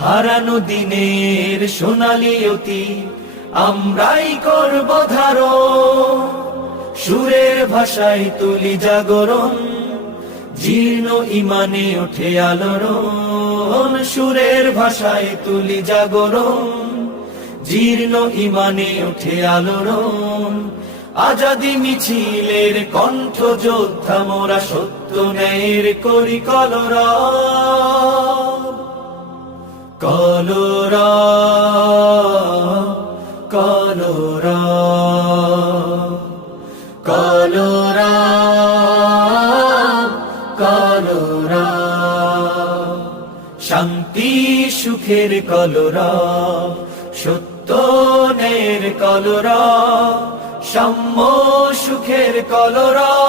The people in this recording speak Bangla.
হারানো দিনের সোনালি অতীত আমরাই করব ধারণ, সুরের ভাষায় তুলি জাগরণ, জীর্ণ ইমানে ওঠে আলোড়ন। সুরের ভাষায় তুলি জাগরণ, জীর্ণ ইমানে ওঠে আলোড়ন। আজাদি মিছিলের কণ্ঠ যোদ্ধা মোরা, সত্য ন্যায়ের করি কলরব, কলরব, কলরব, কলরব, কলরব। শান্তি সুখের কলরব, সত্য ন্যায়ের কলরব, সাম্য সুখের কলরব।